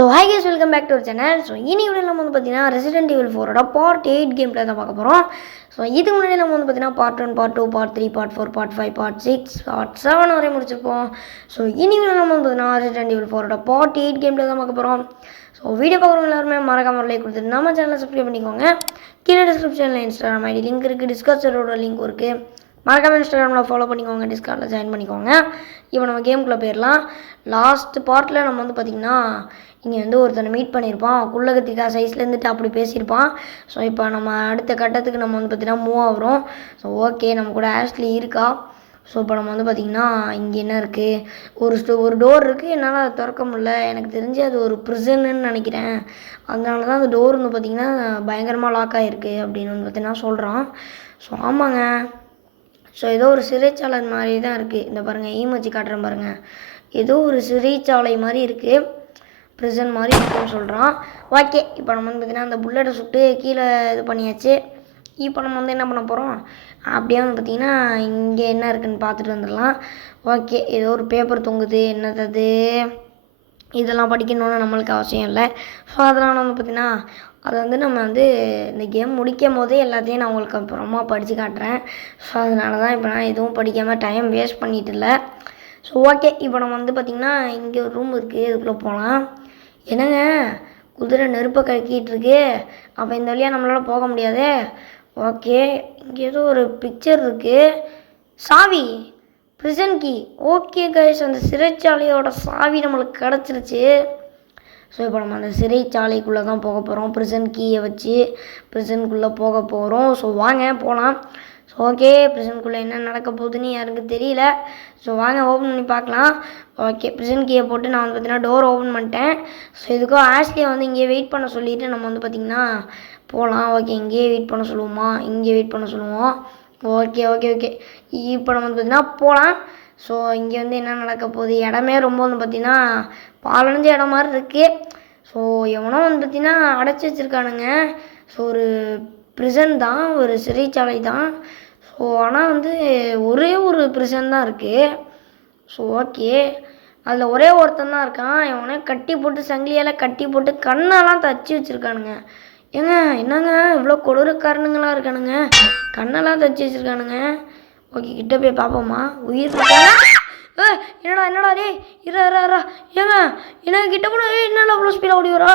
So hi guys welcome back to ஒரு channel so இனி விட நம்ம வந்து பார்த்தீங்கன்னா ரெசிடென்ட் ஈவில் ஃபோரோட பார்ட் எயிட் கேம் பிளே தான் பார்க்க போகிறோம் ஸோ இதுக்கு முன்னாடி நம்ம வந்து பார்த்தீங்கன்னா part one part two part three part four part five part six part seven வரை முடிச்சிருப்போம் ஸோ இனி விட நம்ம வந்து பார்த்தீங்கன்னா ரெசிடென்ட் ஈவில் ஃபோரோட பார்ட் எயிட் கேம் பிளே தான் பார்க்க போகிறோம் ஸோ வீடியோ பார்க்குறவங்க எல்லாருமே மறக்காம லைக் கொடுத்து நம்ம சேனலை சப்ஸ்கிரைப் பண்ணிக்கோங்க. கீழே டிஸ்கிரிப்ஷனில் இன்ஸ்டாகிராம் ஐடி லிங்க் இருக்குது டிஸ்கஸரோட லிங்க் இருக்குது மறக்காம இன்ஸ்டாகிராமில் ஃபாலோ பண்ணிக்கோங்க டிஸ்கார்டில் ஜாயின் பண்ணிக்கோங்க. இப்போ நம்ம கேமுக்குள்ளே போயிடலாம். லாஸ்ட் பார்ட்டில் நம்ம வந்து பார்த்திங்கன்னா இங்கே வந்து ஒருத்தனை மீட் பண்ணியிருப்பான். குள்ளகத்திக்கா சைஸில் இருந்துட்டு அப்படி பேசியிருப்பான். ஸோ இப்போ நம்ம அடுத்த கட்டத்துக்கு நம்ம வந்து பார்த்திங்கன்னா மூவ் ஆகிறோம். ஸோ ஓகே நம்ம கூட ஆஷ்லி இருக்கா? ஸோ இப்போ நம்ம வந்து பார்த்திங்கன்னா இங்கே என்ன இருக்குது ஒரு ஸ்டோ ஒரு டோர் இருக்குது என்னால் அதை திறக்க முடியல. எனக்கு தெரிஞ்சு அது ஒரு ப்ரிசன்னு நினைக்கிறேன். அதனால தான் அந்த டோர் வந்து பார்த்திங்கன்னா பயங்கரமாக லாக் ஆகிருக்கு அப்படின்னு வந்து பார்த்திங்கன்னா சொல்கிறான் ஸோ ஆமாங்க. ஸோ ஏதோ ஒரு சிறைச்சாலை மாதிரி தான் இருக்குது இந்த பாருங்கள் ஈமச்சி காட்டுறேன் பாருங்கள் ஏதோ ஒரு சிறைச்சாலை மாதிரி இருக்குது ப்ரிசன் மாதிரி இருக்குன்னு சொல்கிறான் ஓகே இப்போ நம்ம வந்து பார்த்திங்கன்னா அந்த புல்லட்டை சுட்டு கீழே இது பண்ணியாச்சு. இப்போ நம்ம வந்து என்ன பண்ண போகிறோம் அப்படியே வந்து பார்த்திங்கன்னா இங்கே என்ன இருக்குன்னு பார்த்துட்டு வந்துடலாம். ஓகே ஏதோ ஒரு பேப்பர் தொங்குது என்னது இதெல்லாம் படிக்கணும்னு நம்மளுக்கு அவசியம் இல்லை. ஸோ அதெல்லாம் வந்து பார்த்திங்கன்னா அதை வந்து நம்ம வந்து இந்த கேம் முடிக்கும் போதே எல்லாத்தையும் நான் உங்களுக்கு அப்புறமா படித்து காட்டுறேன். ஸோ அதனால தான் இப்போ நான் எதுவும் படிக்காமல் டைம் வேஸ்ட் பண்ணிட்டு இல்லை. ஸோ ஓகே இப்போ நம்ம வந்து பார்த்திங்கன்னா இங்கே ஒரு ரூம் இருக்குது இதுக்குள்ளே போகலாம் என்னங்க? குதிரை நெருப்பை கக்கிட்டு இருக்கு அப்போ இந்த வழியாக நம்மளால் போக முடியாதே. ஓகே இங்கே ஏதோ ஒரு பிக்சர் இருக்குது சாவி ப்ரிசன் கீ ஓகே கைஸ் அந்த சிறைச்சாலையோட சாவி நம்மளுக்கு கிடச்சிருச்சு. ஸோ இப்போ நம்ம அந்த சிறைச்சாலைக்குள்ளே தான் போக போகிறோம் ப்ரிசன் கீயை வச்சு ப்ரிசனுக்குள்ளே போக போகிறோம் ஸோ வாங்க போகலாம் ஸோ ஓகே ப்ரிசனுக்குள்ளே என்ன நடக்க போகுதுன்னு யாருக்கு தெரியல. ஸோ வாங்க ஓப்பன் பண்ணி பார்க்கலாம். ஓகே ப்ரிசன் கீயை போட்டு நான் வந்து பார்த்தீங்கன்னா டோர் ஓப்பன் பண்ணிட்டேன். ஸோ இதுக்கும் ஆஷ்லியை வந்து இங்கேயே வெயிட் பண்ண சொல்லிவிட்டு நம்ம வந்து பார்த்திங்கன்னா போகலாம் ஓகே இங்கேயே வெயிட் பண்ண சொல்லுவோமா? இங்கே வெயிட் பண்ண சொல்லுவோம். ஓகே ஓகே ஓகே இப்போ நம்ம வந்து பார்த்திங்கன்னா போகலாம் ஸோ இங்கே வந்து என்ன நடக்க போகுது? இடமே ரொம்ப வந்து பார்த்திங்கன்னா பாலடைஞ்ச இடம் மாதிரி இருக்குது ஸோ எவனோ வந்து பார்த்திங்கன்னா அடைச்சி வச்சுருக்கானுங்க. ஸோ ஒரு ப்ரிசன் தான் ஒரு சிறைச்சாலை தான். ஸோ ஆனால் வந்து ஒரே ஒரு ப்ரிசன் தான் இருக்குது ஸோ ஓகே அதில் ஒரே ஒருத்தன் தான் இருக்கான். இவனே கட்டி போட்டு சங்கிலியால் கட்டி போட்டு கண்ணெல்லாம் தச்சு வச்சுருக்கானுங்க. ஏங்க என்னங்க? இவ்வளோ கொடூரக்காரனுங்களாம் இருக்கானுங்க. கண்ணெல்லாம் தச்சு வச்சுருக்கானுங்க. ஓகே கிட்ட போய் பார்ப்போமா உயிர் ஏ என்னடா என்னடா டே இரா இரா இரா. ஏங்க என்ன கிட்ட கூட ஏ என்னடா அவ்வளோ ஸ்பீடாக ஓடி வரா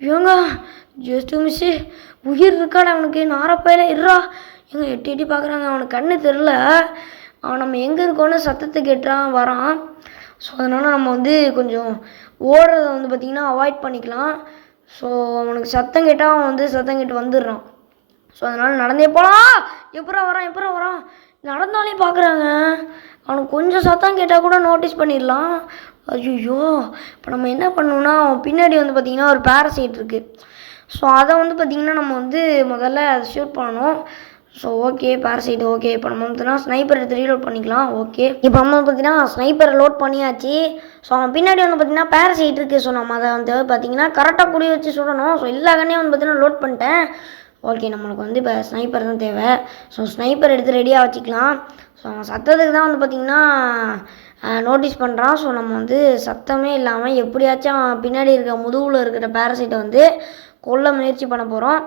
ஏங்க ஜஸ்ட் மிஸ்ஸு உயிர் இருக்காடா அவனுக்கு? நாரப்பையில இருறா ஏங்க எட்டி எட்டி பார்க்குறாங்க அவனுக்கு கண்ணு தெரில அவன் நம்ம எங்கே இருக்கோன்னு சத்தத்தை கேட்டான் வரான். ஸோ அதனால் நம்ம வந்து கொஞ்சம் ஓடுறத வந்து பார்த்திங்கன்னா அவாய்ட் பண்ணிக்கலாம். ஸோ அவனுக்கு சத்தம் கேட்டால் அவன் வந்து சத்தம் கேட்டு வந்துடுறான். ஸோ அதனால் நடந்தே போகலாம் எப்பரா வரான்? எப்பரா வரான்? நடந்தாலே பார்க்குறாங்க அவனுக்கு கொஞ்சம் சத்தம் கேட்டால் கூட நோட்டீஸ் பண்ணிடலாம். ஐயோ இப்போ நம்ம என்ன பண்ணணும்னா அவன் பின்னாடி வந்து பார்த்திங்கன்னா ஒரு பேரசைட் இருக்குது ஸோ அதை வந்து பார்த்திங்கன்னா நம்ம வந்து முதல்ல அதை ஷூட் பண்ணணும். ஸோ ஓகே பேரசைட் ஓகே இப்போ நம்ம வந்து ஸ்னைப்பர் எடுத்து ரீலோட் பண்ணிக்கலாம். ஓகே இப்போ நம்ம வந்து பார்த்தீங்கன்னா ஸ்னைப்பரை லோட் பண்ணியாச்சு. ஸோ அவன் பின்னாடி வந்து பார்த்தீங்கன்னா பேரசைட் இருக்குது ஸோ நம்ம அதை வந்து பார்த்தீங்கன்னா கரெக்டாக குடி வச்சு சுடணும். ஸோ எல்லா கண்ணையும் வந்து பார்த்தீங்கன்னா லோட் பண்ணிட்டேன். ஓகே நம்மளுக்கு வந்து இப்போ ஸ்னைப்பர் தான் தேவை. ஸோ ஸ்னைப்பர் எடுத்து ரெடியாக வச்சுக்கலாம். ஸோ அவன் சத்தத்துக்கு தான் வந்து பார்த்திங்கன்னா நோட்டீஸ் பண்ணுறான் ஸோ நம்ம வந்து சத்தமே இல்லாமல் எப்படியாச்சும் அவன் பின்னாடி இருக்க முதுகில் இருக்கிற பேரசைட்டை வந்து கொல்ல முயற்சி பண்ண போகிறோம்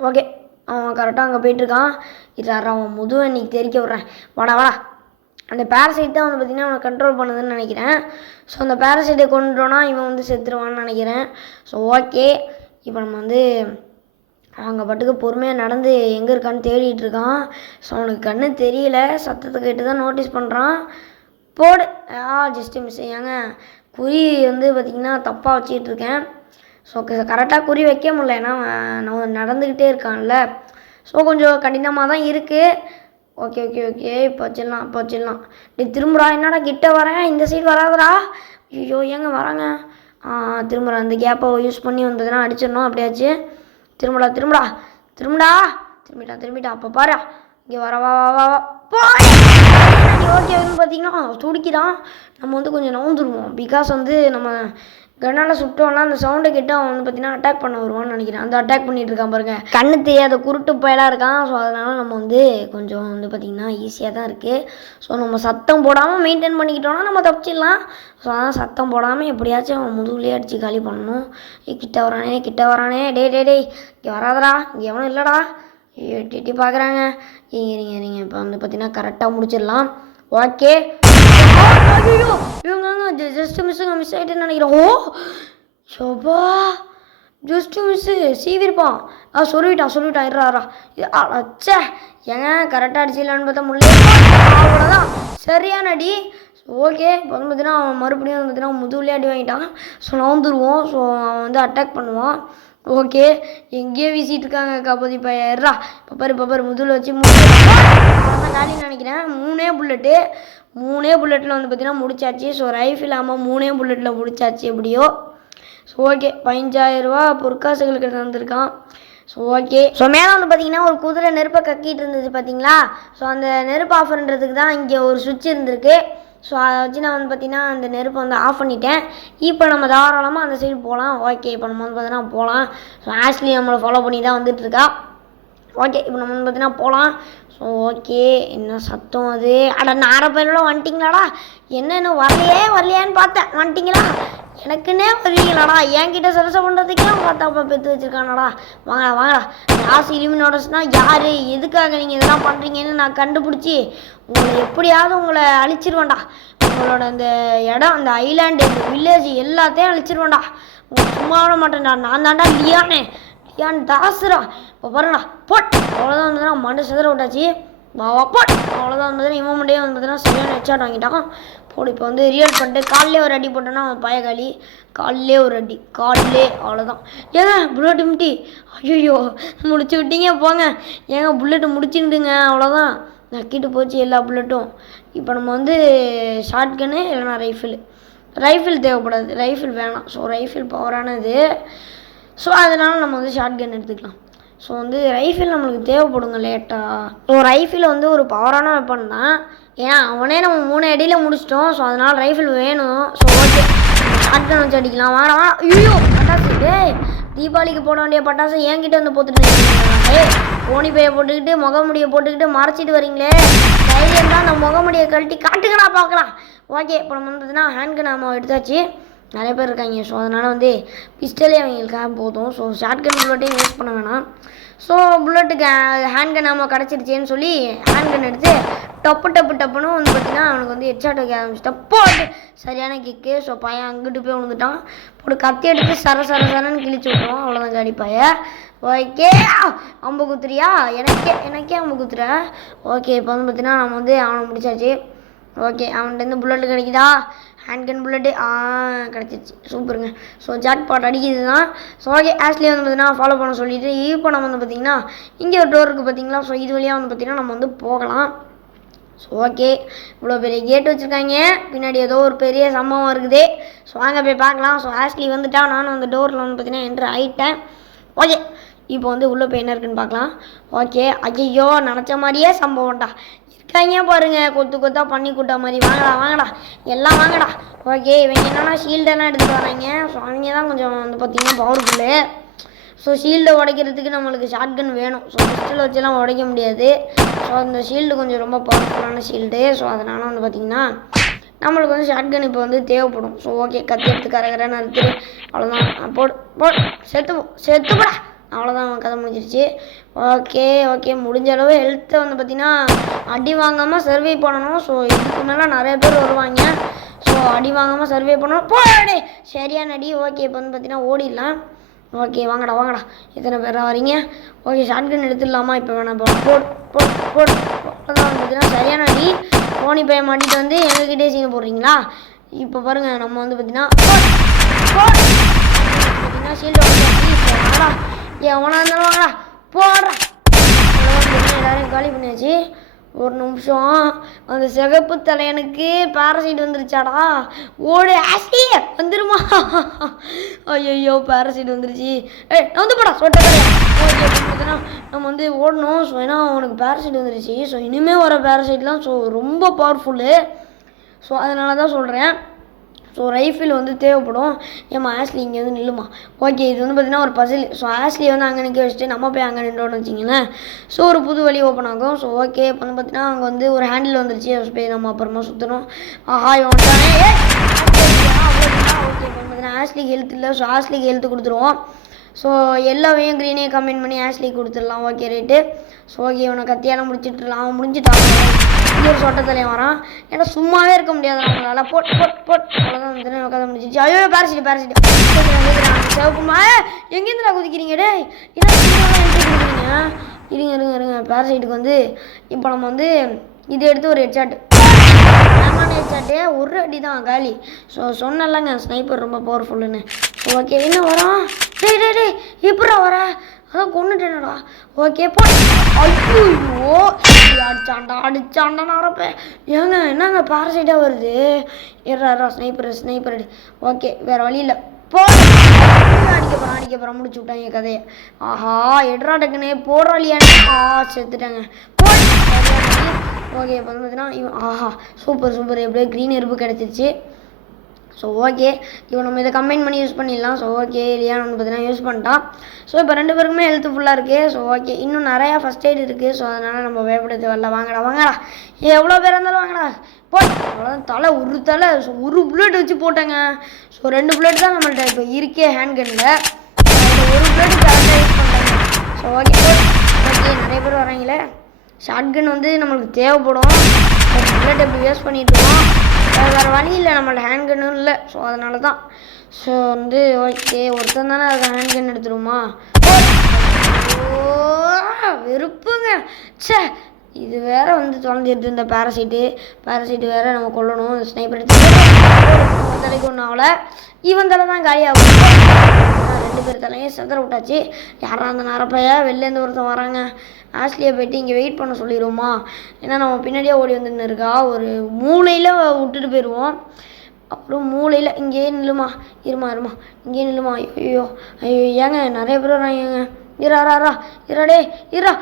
ஓகே அவன் கரெக்டாக அங்கே போயிட்டுருக்கான். இது அவன் முதுவை இன்னைக்கு தெரிக்க விட்றேன். வாடா வாடா. அந்த பேரசைட் தான் வந்து பார்த்திங்கன்னா அவனை கண்ட்ரோல் பண்ணுதுன்னு நினைக்கிறேன். ஸோ அந்த பேரசைட்டை கொண்டுட்டோன்னா இவன் வந்து செத்துருவான்னு நினைக்கிறேன். ஸோ ஓகே இப்போ நம்ம வந்து அவங்க பாட்டுக்கு பொறுமையாக நடந்து எங்கே இருக்கான்னு தேடிட்டு இருக்கான். ஸோ அவனுக்கு கண்ணு தெரியல. சத்தத்தை கேட்டு தான் நோட்டீஸ் பண்ணுறான் போடு. ஆ ஜஸ்ட்டு மிஸ் ஏங்க குறி வந்து பார்த்திங்கன்னா தப்பாக வச்சுக்கிட்டு இருக்கேன். ஸோ கரெக்டாக குறி வைக்க முடியல. ஏன்னா நான் நடந்துக்கிட்டே இருக்கான்ல. ஸோ கொஞ்சம் கடினமாக தான் இருக்குது ஓகே ஓகே ஓகே இப்போ வச்சிடலாம் இப்போ வச்சிடலாம். நீ திரும்புடா. என்னடா கிட்ட வரேன் இந்த சைடு வராதடா. ஐயோ ஏங்க வராங்க? திரும்புறா அந்த கேப்பை யூஸ் பண்ணி வந்ததுன்னா அடிச்சிடணும். அப்படியாச்சு. திரும்படா திரும்படா. திரும்படா. திரும்பிட்டா திரும்பிட்டா. அப்போ பாரு. இங்கே வர வா வா வா வா. போய். ஓகே வந்து பார்த்தீங்கன்னா துடிக்கிறான். நம்ம வந்து கொஞ்சம் நவுந்துருவோம். பிகாஸ் வந்து நம்ம கண்ணால் சுட்டோம்னா அந்த சவுண்டை கேட்டு அவன் வந்து பார்த்தீங்கன்னா அட்டாக் பண்ண வருவான்னு நினைக்கிறேன். அந்த அட்டாக் பண்ணிட்டு இருக்கான் பாருங்க. கண்ணு தெரியாத குருட்டு பயலாக இருக்கான். ஸோ அதனால் நம்ம வந்து கொஞ்சம் வந்து பார்த்திங்கன்னா ஈஸியாக தான் இருக்குது ஸோ நம்ம சத்தம் போடாமல் மெயின்டைன் பண்ணிக்கிட்டோம்னா நம்ம தப்பிச்சிடலாம். ஸோ அதான் சத்தம் போடாமல் எப்படியாச்சும் அவன் முதுகுலேயே அடித்து காலி பண்ணணும். ஏய், கிட்ட வரானே கிட்ட வரானே. டே டே டேய் இங்கே வராதடா. இங்கே எவனும் இல்லைடா. எட்டி எட்டி பார்க்குறாங்க நீங்கள் நீங்கள் இப்போ வந்து பார்த்தீங்கன்னா கரெக்டாக முடிச்சிடலாம். ஓகே இவங்க ஜஸ்ட் மிஸ்ஸுங்க மிஸ் ஆகிட்டேன்னு நினைக்கிறேன். ஓ சோபா. ஜஸ்ட்டு மிஸ்ஸு சீவிருப்பான் ஆ சொல்லிவிட்டான் சொல்லிவிட்டான் இருறாரா அச்சே. ஏங்க கரெக்டாக அடிச்சிடலான்னு பார்த்தா முள்ளே. அவ்வளோதான் சரியான அடி. ஓகே இப்போ வந்து பார்த்தீங்கன்னா அவன் மறுபடியும் வந்து பார்த்தீங்கன்னா முதுகுலேயே அடி வாங்கிட்டான். ஸோ நவுந்துருவோம். ஸோ அவன் வந்து அட்டாக் பண்ணுவான். ஓகே எங்கேயோ வீசிட்டு இருக்காங்க காப்பதி பையரா பப்பர் பப்பர் முதல் வச்சு மூணு காலின்னு நினைக்கிறேன். மூணே புல்லட்டு மூணே புல்லட்டில் வந்து பார்த்தீங்கன்னா முடிச்சாச்சு. ஸோ ரைஃபிள் ஆமாம் மூணே புல்லட்டில் முடிச்சாச்சு எப்படியோ. ஸோ ஓகே பதினஞ்சாயிரரூபா பொற்காசுகளுக்கு தந்திருக்கான். ஸோ ஓகே ஸோ மேலே வந்து பார்த்தீங்கன்னா ஒரு குதிரை நெருப்பை கக்கிட்டு இருந்தது பார்த்தீங்களா ஸோ அந்த நெருப்பு ஆஃபர்ன்றதுக்கு தான் இங்கே ஒரு சுவிட்ச் இருந்திருக்கு. ஸோ அதை வச்சு நான் வந்து பார்த்திங்கன்னா அந்த நெருப்பை வந்து ஆஃப் பண்ணிட்டேன். இப்போ நம்ம தாராளமாக அந்த சைடு போகலாம் ஓகே இப்போ நம்ம வந்து பார்த்தீங்கன்னா போகலாம் ஸோ ஆஷ்லி நம்மளை ஃபாலோ பண்ணி தான் வந்துட்டுருக்கா ஓகே இப்போ நம்ம வந்து பார்த்தீங்கன்னா போகலாம் ஸோ ஓகே என்ன சத்தம் அது? அட நாரப்பயனோட வந்துட்டிங்களாடா? என்னென்ன வரலையே வரலையான்னு பார்த்தேன். வந்துட்டிங்களா? எனக்குன்னே வருவீங்களாடா என்கிட்ட சரசம் பண்ணுறதுக்கே அவங்க அப்பா பெற்று வச்சுருக்கானடா வாங்கடா வாங்கடா. ராசி இலுமினோடஸ்னா யார்? எதுக்காக நீங்கள் இதெல்லாம் பண்ணுறீங்கன்னு நான் கண்டுபிடிச்சி உங்களை எப்படியாவது உங்களை அழிச்சிருவேன்டா. உங்களோட இந்த இடம் அந்த ஐலாண்டு இந்த வில்லேஜ் எல்லாத்தையும் அழிச்சிருவேன்டா. உங்களை சும்மா விட மாட்டேன்டா. நான் தான்டா லியானே. லியான் தாசுரா இப்போ பாருடா போட். அவ்வளோதான் வந்து மண்டை சிதற விட்டாச்சு. வா போட். அவ்வளோதான் வந்து இவன் மண்டையே வந்து பார்த்தீங்கன்னா சரியான ஹெட்ஷாட் வாங்கிட்டான். போடு இப்போ வந்து ரியல் பண்ணிட்டு காலிலே ஒரு அடி போட்டோன்னா அவன் பயகாலி. காலிலே ஒரு அடி. காலிலே அவ்வளோதான் ஏங்க புல்லட் மிட்டி ஐயோ முடிச்சு விட்டீங்க போங்க. ஏங்க புல்லட்டு முடிச்சுட்டுங்க அவ்வளோதான் நக்கிட்டு போச்சு எல்லா புல்லட்டும் இப்போ நம்ம வந்து ஷார்ட்கன்னு இல்லைனா ரைஃபிள் ரைஃபிள் தேவைப்படாது. ரைஃபிள் வேணாம். ஸோ ரைஃபிள் பவரானது ஸோ அதனால் நம்ம வந்து ஷார்ட் கன் எடுத்துக்கலாம். ஸோ வந்து ரைஃபிள் நம்மளுக்கு தேவைப்படுங்க லேட்டாக ஸோ ரைஃபிள் வந்து ஒரு பவரான வெப்பன் தான். ஏன்னா அவனே நம்ம மூணு அடியில் முடிச்சிட்டோம். ஸோ அதனால் ரைஃபிள் வேணும். ஸோ ஓகே அடுத்த வச்சு அடிக்கலாம். வாங்க வாடா. ஐயோ பட்டாசு. தீபாவளிக்கு போட வேண்டிய பட்டாசு என்கிட்ட வந்து போட்டுட்டு போனி பையை போட்டுக்கிட்டு முகமுடியை போட்டுக்கிட்டு மறைச்சிட்டு வரீங்களே. தைரியம் தான் அந்த முகமுடியை கழட்டி காட்டுக்கடா பார்க்கலாம். ஓகே இப்போ நம்ம வந்ததுன்னா ஹேண்ட் கன் அம்மா எடுத்தாச்சு. நிறைய பேர் இருக்காங்க. ஸோ அதனால் வந்து பிஸ்டலே அவங்களுக்காக போதும். ஸோ ஷார்ட் கன் புல்லட்டையும் யூஸ் பண்ண வேணாம். ஸோ புல்லட்டுக்கு ஹேண்ட்கன் ஆமாம் கிடச்சிருச்சேன்னு சொல்லி ஹேண்ட்கன் எடுத்து டப்பு டப்பு டப்புன்னு வந்து பார்த்தீங்கன்னா அவனுக்கு வந்து ஹெட்ஷாட் வைக்க ஆரம்பிச்சிட்டான். போட்டு சரியான கிக்கு ஸோ பையன் அங்கிட்டு போய் விழுந்துட்டான். போட்டு கத்தி எடுத்து சர சர சரன்னு கிழிச்சு விட்டோம் அவ்வளோதான் காடி பையன் ஓகே. அம்பு குத்துறியா? எனக்கே எனக்கே அம்பு குத்துற. ஓகே இப்போ வந்து பார்த்தீங்கன்னா நம்ம வந்து அவனை முடிச்சாச்சு. ஓகே அவன்கிட்ட புல்லட் கிடைக்குதா? ஹேண்ட் கன் புல்லட்டு ஆ கிடச்சிருச்சு. சூப்பருங்க. ஸோ ஜாட் பாட் அடிக்குது தான் ஸோ ஓகே ஆஸ்லி வந்து பார்த்தீங்கன்னா ஃபாலோ பண்ண சொல்லிவிட்டு இப்போ நம்ம வந்து பார்த்தீங்கன்னா இங்கே ஒரு டோர் இருக்குது பார்த்தீங்களா ஸோ இது வழியாக வந்து பார்த்தீங்கன்னா நம்ம வந்து போகலாம். ஸோ ஓகே இவ்வளோ பெரிய கேட் வச்சுருக்காங்க. பின்னாடி ஏதோ ஒரு பெரிய சம்பவம் இருக்குது. ஸோ வாங்க போய் பார்க்கலாம். ஸோ ஆஸ்லி வந்துட்டா நானும் அந்த டோரில் வந்து பார்த்தீங்கன்னா என்ட்ரு ஆகிட்டேன் ஓகே இப்போ வந்து உள்ளே போய் என்ன இருக்குன்னு பார்க்கலாம். ஓகே ஐயோ நினச்ச மாதிரியே சம்பவம்டா. இருக்காங்க பாருங்க. கொத்து கொத்தா பண்ணி கூட்டா மாதிரி. வாங்கடா வாங்கடா. எல்லாம் வாங்கடா. ஓகே இவங்க என்னன்னா ஷீல்டெல்லாம் எடுத்துகிட்டு வராங்க. ஸோ அவங்க தான் கொஞ்சம் வந்து பார்த்தீங்கன்னா பவர்ஃபுல்லு ஸோ ஷீல்டை உடைக்கிறதுக்கு நம்மளுக்கு ஷார்ட்கன் வேணும். ஸோ பிஸ்டல் வச்செல்லாம் உடைக்க முடியாது. ஸோ அந்த ஷீல்டு கொஞ்சம் ரொம்ப பவர்ஃபுல்லான ஷீல்டு ஸோ அதனால் வந்து பார்த்திங்கன்னா நம்மளுக்கு வந்து ஷார்ட்கன் இப்போ வந்து தேவைப்படும். ஸோ ஓகே கத்தி எடுத்து கரகரன்னு அறுத்து அவ்வளோதான் போடு போடு. செத்து செத்துப்படா அவ்வளோதான் கதை முடிஞ்சிருச்சு. Okay okay. முடிஞ்ச அளவு ஹெல்த்தை வந்து பார்த்திங்கன்னா அடி வாங்காமல் சர்வே பண்ணணும். ஸோ இதுக்கு மேலே நிறைய பேர் வருவாங்க. ஸோ அடி வாங்காமல் சர்வே பண்ணணும். போடே சரியான அடி. ஓகே இப்போ வந்து பார்த்திங்கன்னா ஓடிடலாம். ஓகே வாங்கடா வாங்கடா. எத்தனை பேராக வரீங்க? ஓகே ஷார்ட் எடுத்துடலாமா? இப்போ வேணாம் போட் போட் போட் போடு அதான் வந்து பார்த்தீங்கன்னா சரியான அடி. போனி பையன் மாட்டிட்டு வந்து எங்ககிட்டே சீனை போடுறீங்களா? இப்போ பாருங்க நம்ம வந்து பார்த்தீங்கன்னா பார்த்தீங்கன்னா ஷீல்டு எவனா இருந்தாலும் வாங்கடா. போடுறா எல்லாரையும் காலி பண்ணியாச்சு? ஒரு நிமிஷம். அந்த சிகப்பு தலையனுக்கு பேரசைட் வந்துருச்சாடா. ஓடு ஆசி வந்துருமா? ஐயோ பேரசைட் வந்துருச்சு. ஏ நான் வந்து போடா சொட்ட ஓகே நம்ம வந்து ஓடணும். ஸோ ஏன்னா அவனுக்கு பேரசைட் வந்துருச்சு. ஸோ இனிமேல் வர பேரசைட்லாம் ஸோ ரொம்ப பவர்ஃபுல்லு ஸோ அதனால தான் சொல்கிறேன் ஸோ ரைஃபிள் வந்து தேவைப்படும். ஏம்மா ஆஸ்லி இங்கே வந்து நில்லுமா? ஓகே இது வந்து பார்த்திங்கன்னா ஒரு பசில் ஸோ ஆஸ்லி வந்து அங்கே நிற்க வச்சுட்டு நம்ம போய் அங்கே நின்றோன்னு வச்சிங்களேன் ஸோ ஒரு புது வழி ஓப்பன் ஆகும். ஸோ ஓகே இப்போ வந்து பார்த்தீங்கன்னா அங்கே வந்து ஒரு ஹேண்டில் வந்துருச்சு. போய் நம்ம அப்புறமா சுற்றணும் ஆஹா இவன் வந்துட்டானே. ஓகே இப்போ பார்த்தீங்கன்னா ஆஸ்லிக்கு ஹெல்த் இல்லை. ஸோ ஆஸ்லிக்கு ஹெல்த் கொடுத்துருவோம். ஸோ எல்லாவையும் க்ரீனையும் கமெண்ட் பண்ணி ஆஷ்லி கொடுத்துடலாம். ஓகே ரைட்டு ஸோ ஓகே இவனை கத்தியால் முடிச்சிட்டுலாம் அவன் முடிஞ்சிட்டான். ஒரு சொட்டத்துலேயும் வரான். ஏன்னா சும்மாவே இருக்க முடியாது. அவங்களால போட் போட் போட். அவ்வளோதான் வந்து கதை முடிஞ்சிச்சு. ஐயோ பேரசிட்டு பேரசிட்டு சிவப்புமா எங்கேருந்துடா குதிக்கிறீங்க டே என்ன குதிக்கிறீங்க? இருங்க இருங்க இருங்க. பேரசைட்டுக்கு வந்து இப்போ நம்ம வந்து இது எடுத்து ஒரு ஹெட்ஷாட் ஆமாம் ஒரு அடி தான் காலி. ஸோ சொன்னலங்க ஸ்னைப்பர் ரொம்ப பவர்ஃபுல்லுன்னு ஸோ ஓகே என்ன வரோம் டே டே டே எப்படா வர? அதான் கொண்டுட்டேனடா ஓகே போ. ஐயோ அடிச்சாண்டா அடிச்சாண்டா நான் ஏங்க என்னங்க பாரசைட்டாக வருது? ஏறா ஸ்னைப்பர் ஸ்னைப்பர் ஓகே வேறு வழி இல்லை. போ. அடிக்க அடிக்கப்புறம் அடிக்க முடிச்சு விட்டாங்க கதையை. ஆஹா எட்ரா டக்குன்னு போடுறாளியானே ஆ செத்துட்டாங்க. போ. ஓகே இப்போ வந்து பார்த்தீங்கன்னா இவன் ஆஹா சூப்பர் சூப்பர் எப்படியோ க்ரீன் எருப்பு கிடச்சிருச்சு. ஸோ ஓகே இப்போ நம்ம இதை கம்பைன் பண்ணி யூஸ் பண்ணிடலாம். ஸோ ஓகே இல்லையா வந்து பார்த்தீங்கன்னா யூஸ் பண்ணிட்டான். ஸோ இப்போ ரெண்டு பேருக்குமே ஹெல்த் ஃபுல்லாக இருக்குது ஸோ ஓகே இன்னும் நிறையா ஃபஸ்ட் எய்ட் இருக்குது ஸோ அதனால் நம்ம பயப்பட வரல. வாங்கடா வாங்கடா. எவ்வளோ பேர் இருந்தாலும் வாங்கடா. போ அவ்வளோதான் தலை ஒரு தலை. ஸோ ஒரு புல்லட் வச்சு போட்டேங்க. ஸோ ரெண்டு புல்லட் தான் நம்மள்ட்ட இப்போ இருக்கே ஹேண்ட் கன்னில் ஒரு புல்லட் கரெக்டாக யூஸ் பண்ணுறாங்க ஸோ ஓகே ஓகே நிறைய பேர் வராங்களே ஷாட்கன் வந்து நம்மளுக்கு தேவைப்படும். புல்லட் எப்படி வேஸ்ட் பண்ணிட்டுருக்கோம் வேறு வேறு வழி இல்லை நம்மள்ட்ட ஹேண்ட்கன்னும் இல்லை. ஸோ அதனால தான் ஸோ வந்து ஓகே ஒருத்தன் தானே அதுக்கு ஹேண்ட் கன் எடுத்துருமா வெறுப்புங்க. ச்சே இது வேற வந்து தொலைஞ்சிட்டு இருந்த பேரசைட்டு பேரசைட்டு வேற நம்ம கொல்லணும். ஸ்னைப்பர் தலைக்கு ஒன்றும் ஆகலை இவன் தலை தான் காலியாகும். ரெண்டு பேர் தலையும் செதற விட்டாச்சு. யாரா அந்த நரப்பைய? வெளிலேருந்து ஒருத்தன் வராங்க. ஆஸ்லியை போயிட்டு இங்கே வெயிட் பண்ண சொல்லிடுவோமா ஏன்னா நம்ம பின்னாடியே ஓடி வந்துன்னு இருக்கா ஒரு மூலையில் விட்டுட்டு போயிடுவோம் அப்புறம் மூலையில் இங்கேயே நில்லுமா? இருமா இருமா. இங்கேயே நில்லுமா? ஐயோ ஐயோ ஏங்க நிறைய பேர் வராங்க. இரா இரா இரா இரா.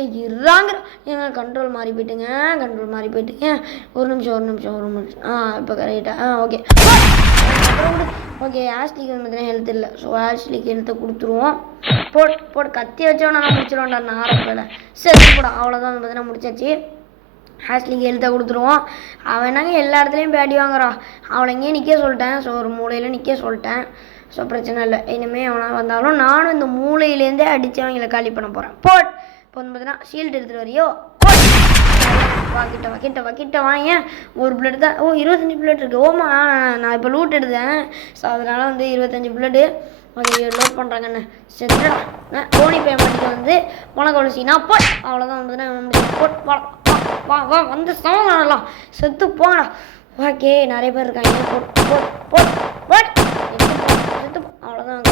ஏய் இறாங்கிற ஏங்க கண்ட்ரோல் மாறி போயிட்டுங்க கண்ட்ரோல் மாறி போயிட்டுங்க. ஒரு நிமிஷம் ஒரு நிமிஷம் ஒரு நிமிஷம். ஆ இப்போ கரெக்டாக ஆ ஓகே ஓகே ஆஷ்லிக்கு வந்து பார்த்தீங்கன்னா ஹெல்த் இல்லை. ஸோ ஆஷ்லிக்கு ஹெல்த்தை கொடுத்துருவோம். போட் போட். கத்தி வச்சவன நான் முடிச்சிடுவேன்டா நான் ஆரம்பிக்கல சரி போட. அவ்வளோதான் வந்து பார்த்தீங்கன்னா முடிச்சாச்சு. ஹாஸ்லிக்கு எழுத்த கொடுத்துருவோம். அவன் என்னங்க எல்லா இடத்துலையும் பேட்டி வாங்குறான் அவளை இங்கேயே நிற்க சொல்லிட்டேன். ஸோ ஒரு மூலையில் நிற்க சொல்லிட்டேன். ஸோ பிரச்சனை இல்லை. இனிமேல் அவனாக வந்தாலும் நானும் இந்த மூலையிலேருந்தே அடித்து அவங்கள காலி பண்ண போகிறேன் போட். இப்போ வந்து பார்த்தீங்கன்னா ஷீல்டு எடுத்துகிட்டு வரையோ போட் வாக்கிட்ட வாக்கிட்ட வாக்கிட்ட வாங்க ஒரு பிளட் தான். ஓ இருபத்தஞ்சி பிளட் இருக்குது ஓமா நான் இப்போ லூட் எடுத்தேன். ஸோ அதனால் வந்து இருபத்தஞ்சி பிளட்டு ஓகே லோட் பண்ணுறாங்கண்ணே செத்துடா. போனி பேமெண்ட்டுக்கு வந்து உனக்கு அவ்வளோ சீனா போய் அவ்வளோதான் வந்து போட் வா வா வா வந்து சமங்கலாம் செத்து போடா ஓகே நிறைய பேர் இருக்காங்க. போட் போட் போட் போட் செத்து போ. அவ்வளோதான்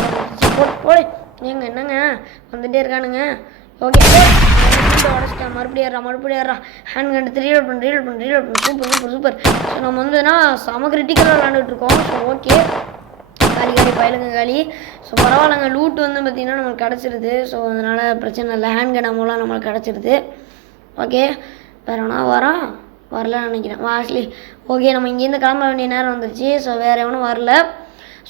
போட் போடு ஏங்க என்னங்க? வந்துகிட்டே இருக்கானுங்க. ஓகே உடச்சிட்டேன் மறுபடியும் ஏறா மறுபடியும் ஏறா ஹேண்ட் கண்டு ரீலோட் பண்ணு ரீலோட் பண்ணு ரீலோட் பண்ணு. சூப்பர் சூப்பர் சூப்பர் ஸோ நம்ம வந்துன்னா செம கிரிட்டிக்கலாக விளாண்டுட்டு இருக்கோம். ஸோ ஓகே காலி காலி பயலுங்க காலி. ஸோ பரவாயில்லங்க. லூட் வந்து பார்த்திங்கன்னா நம்மளுக்கு கிடச்சிருது. ஸோ அதனால் பிரச்சனை இல்லை. ஹேண்ட் கன் அமௌலாம் நம்மளுக்கு கிடச்சிருது. ஓகே வேறு எவனா வரோம் வரலன்னு நினைக்கிறேன். வாஸ்லி ஓகே நம்ம இங்கேருந்து கிளம்ப வேண்டிய நேரம் வந்துருச்சு. ஸோ வேறு எவனும் வரல.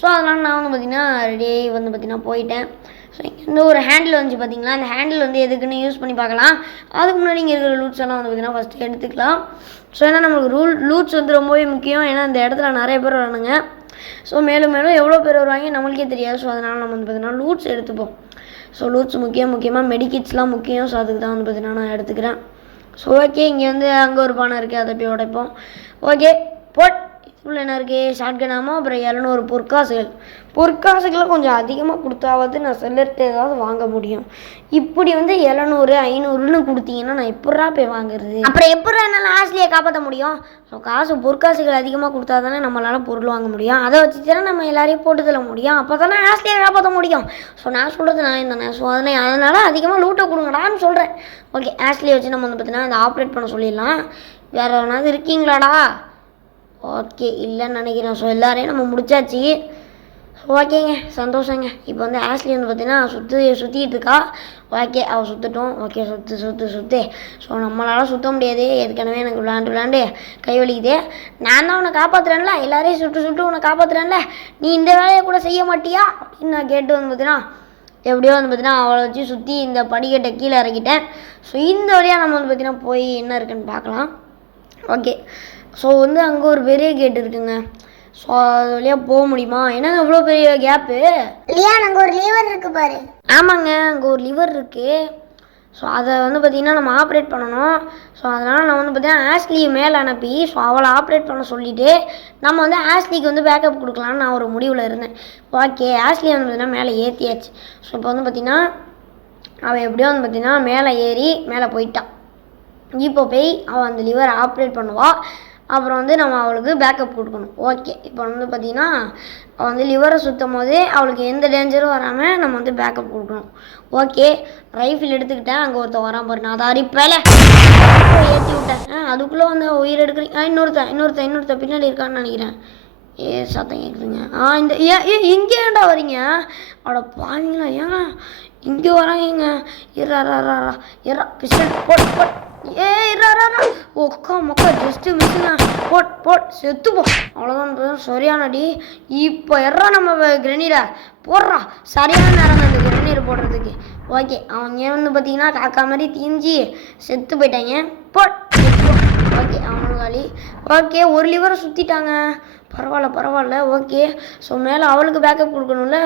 ஸோ அதனால் நான் வந்து பார்த்திங்கன்னா ரெடியாகி வந்து பார்த்திங்கன்னா போயிட்டேன். ஸோ இங்கேருந்து ஒரு ஹேண்டில் வந்துச்சு பார்த்தீங்களா அந்த ஹேண்டில் வந்து எதுக்குன்னு யூஸ் பண்ணி பார்க்கலாம். அதுக்கு முன்னாடி இங்கே இருக்கிற லூட்ஸ் எல்லாம் வந்து பார்த்திங்கன்னா ஃபஸ்ட்டு எடுத்துக்கலாம். ஸோ ஏன்னா நம்மளுக்கு ரூல் லூட்ஸ் வந்து ரொம்பவே முக்கியம். ஏன்னா இந்த இடத்துல நிறைய பேர் வரானுங்க. ஸோ மேலும் மேலும் எவ்வளோ பேர் வருவாங்க நம்மளுக்கே தெரியாது. ஸோ அதனால் நம்ம வந்து பார்த்திங்கன்னா லூட்ஸ் எடுத்துப்போம். ஸோ லூட்ஸ் முக்கியம் முக்கியமாக மெடிக்கிட்ஸ்லாம் முக்கியம். ஸோ அதுக்கு தான் வந்து பார்த்திங்கன்னா நான் எடுத்துக்கிறேன். ஸோ ஓகே இங்கே வந்து அங்கே ஒரு பானை இருக்குது அதை போய் உடைப்போம். ஓகே போட். இதுக்குள்ள என்ன இருக்குது ஷார்ட் அப்புறம் இரநூறு பொற்காசுகள். பொற்காசுகளை கொஞ்சம் அதிகமாக கொடுத்தாவது நான் செல்லர்கிட்ட ஏதாவது வாங்க முடியும். இப்படி வந்து எழுநூறு ஐநூறுன்னு கொடுத்தீங்கன்னா நான் எப்படா போய் வாங்குறது? அப்புறம் எப்படா என்னால் ஆஸ்லியை காப்பாற்ற முடியும்? ஸோ காசு பொற்காசுகள் அதிகமாக கொடுத்தா தானே நம்மளால் பொருள் வாங்க முடியும். அதை வச்சு தானே நம்ம எல்லாரையும் போட்டு தள்ள முடியும். அப்போ தானே ஆஸ்லியை காப்பாற்ற முடியும். ஸோ நான் சொல்கிறது நான் தானே ஸோ அதனை அதனால் அதிகமாக லூட்டை கொடுங்கடான்னு சொல்கிறேன் ஓகே ஆஸ்லியை வச்சு நம்ம வந்து பார்த்தீங்கன்னா அதை ஆப்ரேட் பண்ண சொல்லிடலாம். வேறு எவனாவது இருக்கீங்களாடா? ஓகே இல்லைன்னு நினைக்கிறேன். ஸோ எல்லாரையும் நம்ம முடிச்சாச்சு. ஓகேங்க சந்தோஷங்க. இப்போ வந்து ஆஸ்லி வந்து பார்த்தீங்கன்னா சுற்றி சுற்றிட்டு இருக்கா. ஓகே அவள் சுற்றட்டும் ஓகே சுற்று சுற்று சுற்று ஸோ நம்மளால் சுற்ற முடியாது. ஏற்கனவே எனக்கு விளாண்டு விளாண்டு கை வலிக்குது. நான் தான் உன்னை காப்பாற்றுறேன்ல எல்லாரையும் சுட்டு சுட்டு உன்னை காப்பாற்றுறேன்ல நீ இந்த வேலையை கூட செய்ய மாட்டியா? அப்படின்னு நான் கேட்டு வந்து பார்த்தீங்கன்னா எப்படியோ வந்து பார்த்தீங்கன்னா அவளை வச்சு சுற்றி இந்த படிக்கட்டை கீழே இறக்கிட்டேன். ஸோ இந்த வழியாக நம்ம வந்து பார்த்தீங்கன்னா போய் என்ன இருக்குன்னு பார்க்கலாம். ஓகே. ஸோ வந்து அங்கே ஒரு பெரிய கேட் இருக்குங்க. ஸோ அது வழியாக போக முடியுமா? என்னங்க இவ்வளோ பெரிய கேப்பு லியான் அங்க ஒரு லீவர் இருக்கு பாரு. ஆமாங்க அங்கே ஒரு லிவர் இருக்குது ஸோ அதை வந்து பார்த்திங்கன்னா நம்ம ஆப்ரேட் பண்ணணும். ஸோ அதனால் நான் வந்து பார்த்தீங்கன்னா ஆஸ்லியை மேலே அனுப்பி ஸோ அவளை ஆப்ரேட் பண்ண சொல்லிவிட்டு நம்ம வந்து ஆஸ்லிக்கு வந்து பேக்கப் கொடுக்கலான்னு நான் ஒரு முடிவில் இருந்தேன். ஓகே ஆஸ்லியை வந்து பார்த்தீங்கன்னா மேலே ஏற்றியாச்சு ஸோ இப்போ வந்து பார்த்திங்கன்னா அவள் எப்படியோ வந்து பார்த்திங்கன்னா மேலே ஏறி மேலே போயிட்டான் இப்போ போய் அவள் அந்த லிவரை ஆப்ரேட் பண்ணுவாள் அப்புறம் வந்து நம்ம அவளுக்கு பேக்கப் கொடுக்கணும். ஓகே இப்போ வந்து பார்த்திங்கன்னா அவள் வந்து லிவரை சுற்றும் போது அவளுக்கு எந்த டேஞ்சரும் வராமல் நம்ம வந்து பேக்கப் கொடுக்கணும். ஓகே ரைஃபிள் எடுத்துக்கிட்டேன். அங்கே ஒருத்தன் வரான் பாரு. நான் அதை அரிப்பேல ஏற்றி விட்டேன். ஆ அதுக்குள்ளே வந்து உயிர் எடுக்கிறீங்க ஆ இன்னொருத்தன் இன்னொருத்தன் இன்னொருத்தன் பின்னாடி இருக்கான்னு நினைக்கிறேன். ஏ சத்தம் கேட்குதுங்க ஆ இந்த ஏன் ஏ இங்கே ஏன்டா வரீங்க அட பாவீங்களா ஏன் இங்கே வராங்க இரா ரா இரா பிஸ்டல் போட்டு போட்டு ஏ இரா ஒக்கா மொக்கா ஜஸ்ட்டு மிஸ்ஸுங்க போட் போட் செத்துப்போம் அவ்வளோதான் சரியானடி. இப்போ எறா நம்ம கிரனீரை போடுறா. சரியான நேரம் இந்த கிரனீர் போடுறதுக்கு. ஓகே அவங்க வந்து பார்த்தீங்கன்னா காக்கா மாதிரி தீஞ்சி செத்து போயிட்டாங்க. போட். அவனும் ஓகே ஒரு லிவரை சுற்றிட்டாங்க பரவாயில்ல பரவாயில்ல. ஓகே ஸோ மேலே அவளுக்கு பேக்கப் கொடுக்கணும்ல?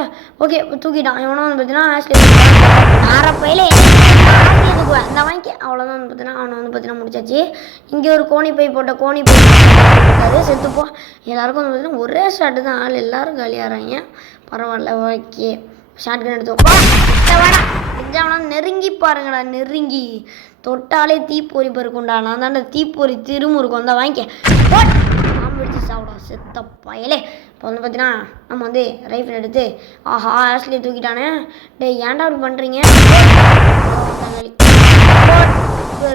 ஓகே தூக்கிட்டான். எவனோ வந்து பார்த்தீங்கன்னா ஆஸ்லேட் பையில தூக்குவேன் இந்த வாங்கி அவ்வளோதான் வந்து பார்த்தீங்கன்னா அவனை வந்து பார்த்தீங்கன்னா முடிச்சாச்சு. இங்கே ஒரு கோணி பை போட்ட கோணி பை போட்டாரு செத்துப்போம் எல்லாருக்கும் வந்து பார்த்தீங்கன்னா ஒரே ஷாட்டு தான். ஆள் எல்லாரும் காலியாகிறாங்க பரவாயில்ல ஓகே ஷார்ட் கன் எடுத்தோம் வா, நெருங்கி பாருங்கடா நெருங்கி. தொட்டாலே தீப்பொறி பருக்குண்டா நான் அந்த தீப்பொறி திருமுருக்கு வந்தால் வாங்கிக்க. போட். சாப்பிடும் செத்த பயலே. இப்போ வந்து பார்த்தீங்கன்னா நம்ம வந்து ரைஃபிள் எடுத்து ஆஹா ஆஸ்லி தூக்கிட்டானே. டேய் ஏன்டா அப்படி பண்ணுறீங்க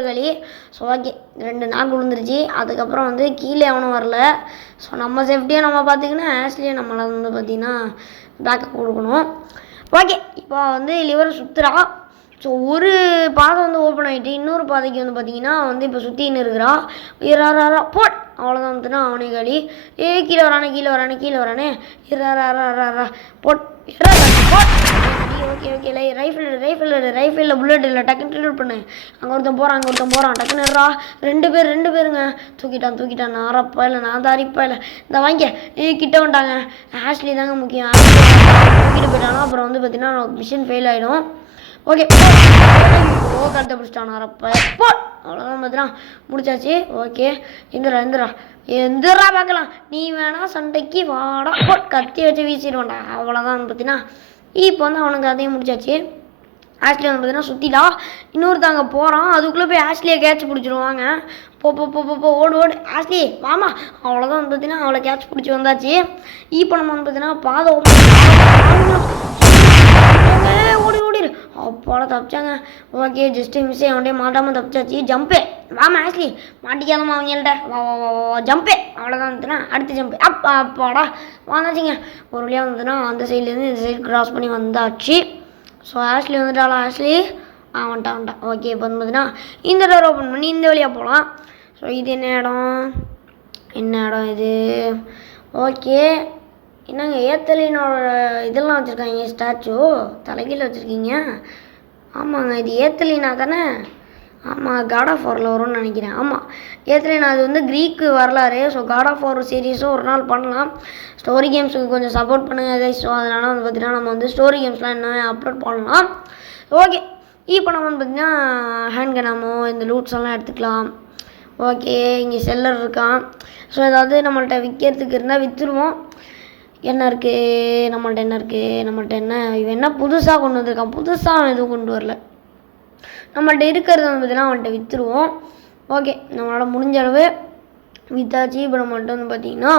களி ஸோ ஓகே ரெண்டு நாள் விழுந்துருச்சு. அதுக்கப்புறம் வந்து கீழே அவனும் வரல. ஸோ நம்ம சேஃப்டியாக நம்ம பார்த்துக்கினா ஆஸ்லியை நம்மளை வந்து பார்த்திங்கன்னா பேக்கப் கொடுக்கணும். ஓகே இப்போ வந்து லிவர் சுற்றுறா ஸோ ஒரு பாதை வந்து ஓப்பன் ஆகிட்டு இன்னொரு பாதைக்கு வந்து பார்த்தீங்கன்னா வந்து இப்போ சுற்றின்னு இருக்கிறான் இறாரா போட்! அவ்வளோதான் வந்துன்னா அவனே காலி. ஏ கீழே வரானே கீழே வரானே கீழே வரானே. இறாரா போட்! போட்! ஓகே ஓகே லை ரைஃபிள் ரைஃபிள் ரைஃபிளில் புல்லட் இல்லை டக்குன்னு ட்ரீட் பண்ணு. அங்கே ஒருத்தன் போகிறான் அங்கே ஒருத்தன் போகிறான் டக்குன்னு ரெண்டு பேர் ரெண்டு பேருங்க. தூக்கிட்டான் தூக்கிட்டான் நான் அரப்பா இல்லை நான் தாரிப்பா இல்லை. இந்த வாங்கிக்க ஏ கிட்ட வந்துட்டாங்க. ஆஷ்லி தாங்க முக்கியம். தூக்கிட்டு போயிட்டானோ அப்புறம் வந்து பார்த்தீங்கன்னா மிஷின் ஃபெயில் ஆகிடும் ஓகே. ஓ கருத்தை பிடிச்சிட்டான் அறப்ப அவ்வளோதான் பார்த்தீங்கன்னா முடிச்சாச்சு. ஓகே. எந்திரா எந்திரா. எந்திரா பார்க்கலாம். நீ வேணா சண்டைக்கு வாடா. போட் கத்தி வச்சு வீசிடுவான்டா அவ்வளோதான் பார்த்தீங்கன்னா இப்போ வந்து அவனுக்கு அதையும் முடிச்சாச்சு. ஆஷ்லி வந்து பார்த்தீங்கன்னா சுற்றிடா இன்னொருத்தங்க போகிறான் அதுக்குள்ளே போய் ஆஷ்லியை கேட்ச் பிடிச்சிருவாங்க. போ போ போ போ போ. ஓடு ஓடு. ஆஷ்லி வாமா. அவ்வளோதான் வந்து பார்த்தீங்கன்னா அவளை கேட்ச் பிடிச்சி வந்தாச்சு. இப்போ நம்ம வந்து பார்த்தீங்கன்னா பாதை ஏய், ஓடி ஓடிடு அப்பாட தப்பிச்சாங்க. ஓகே ஜஸ்ட் மிஸ் அவன்டே மாட்டாமல் தப்பிச்சாச்சு. ஜம்பே வாமா ஆக்சுவலி மாட்டிக்காதம்மா அவங்கள்ட்ட வா வா வா வா ஜம்பே அவ்வளோதான் வந்துட்டுனா அடுத்த ஜம்ப் அப்பா அப்பாடா. வந்தாச்சுங்க ஒரு வழியாக வந்துன்னா அந்த சைட்லேருந்து இந்த சைடு கிராஸ் பண்ணி வந்தாச்சு. ஸோ ஆஷ்லி வந்துட்டாளா ஆஷ்லி ஆ வந்துட்டா வந்துட்டா. ஓகே இப்போ வந்து பார்த்தீங்கன்னா இந்த டோர் ஓப்பன் பண்ணி இந்த வழியாக போகலாம் ஸோ இது என்ன இடம்? என்ன இடம் இது? ஓகே என்னங்க ஏத்தலினோட இதெல்லாம் வச்சுருக்காங்க ஸ்டாச்சு தலைகீழ வச்சுருக்கீங்க? ஆமாங்க இது ஏத்தலினா தானே? ஆமாம் காட் ஆஃப் வாரில் வரும்னு நினைக்கிறேன். ஆமாம் ஏத்தலினா அது வந்து க்ரீக்கு வரலாறு. ஸோ காட் ஆஃப் வார் சீரீஸும் ஒரு நாள் பண்ணலாம். ஸ்டோரி கேம்ஸுக்கு கொஞ்சம் சப்போர்ட் பண்ணுங்கள் கைஸ் ஸோ அதனால் வந்து பார்த்தீங்கன்னா நம்ம வந்து ஸ்டோரி கேம்ஸ்லாம் என்ன அப்லோட் பண்ணலாம். ஓகே இப்போ நம்ம வந்து பார்த்திங்கன்னா ஹேண்ட் கனாமோ இந்த லூட்ஸ் எல்லாம் எடுத்துக்கலாம். ஓகே இங்கே செல்லர் இருக்கான். ஸோ ஏதாவது நம்மள்கிட்ட விற்கிறதுக்கு இருந்தால் விற்றுருவோம் என்ன இருக்குது நம்மள்ட்ட என்ன இருக்குது நம்மள்ட்ட என்ன? இவன் என்ன புதுசாக கொண்டு வந்திருக்கான்? புதுசாக அவன் எதுவும் கொண்டு வரல. நம்மள்ட்ட இருக்கிறத வந்து பார்த்தீங்கன்னா அவன்கிட்ட விற்றுருவோம் ஓகே நம்மளோட முடிஞ்ச அளவு வித்தாச்சு. இப்போ நம்மள்ட்ட வந்து பார்த்திங்கன்னா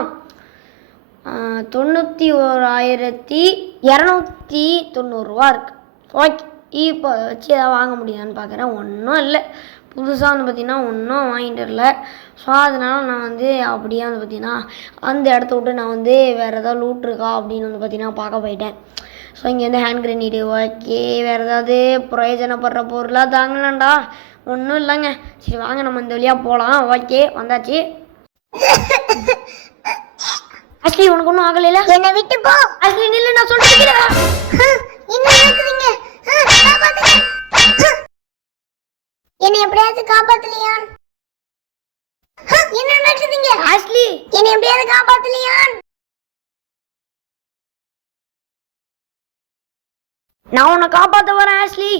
தொண்ணூற்றி ஓராயிரத்தி இரநூத்தி தொண்ணூறுரூவா இருக்குது ஓகே இப்போ வச்சு எதாவது வாங்க முடியுதான்னு பார்க்குறேன் ஒன்றும் இல்லை. புதுசாக வந்து பார்த்திங்கன்னா ஒன்றும் வாங்கிட்டு வரல. ஸோ அதனால் நான் வந்து அப்படியே வந்து பார்த்திங்கன்னா அந்த இடத்த விட்டு நான் வந்து வேறு ஏதாவது லூட் இருக்கா அப்படின்னு வந்து பார்த்திங்கன்னா பார்க்க போயிட்டேன். ஸோ இங்கே வந்து ஹேண்ட் கிரனேடு ஓகே வேறு ஏதாவது பிரயோஜனப்படுற பொருளாக தாங்கலாம்டா ஒன்றும் இல்லைங்க. சரி வாங்க நம்ம இந்த வழியாக போகலாம் ஓகே வந்தாச்சு. ஆக்சுவலி உனக்கு ஒன்றும் ஆகலைல? என்னை விட்டு போ. ஆக்சுவலி நில்லு நான் சொல்லிட்டு என்ன எப்படியாவது காப்பாத்தலையான்? ஹம், என்ன நடக்குதுங்க? ஆக்சுவலி என்னை எப்படியாவது காப்பாத்தலையான்? நான் உன்னை காப்பாற்ற வரேன் ஆஷ்லி.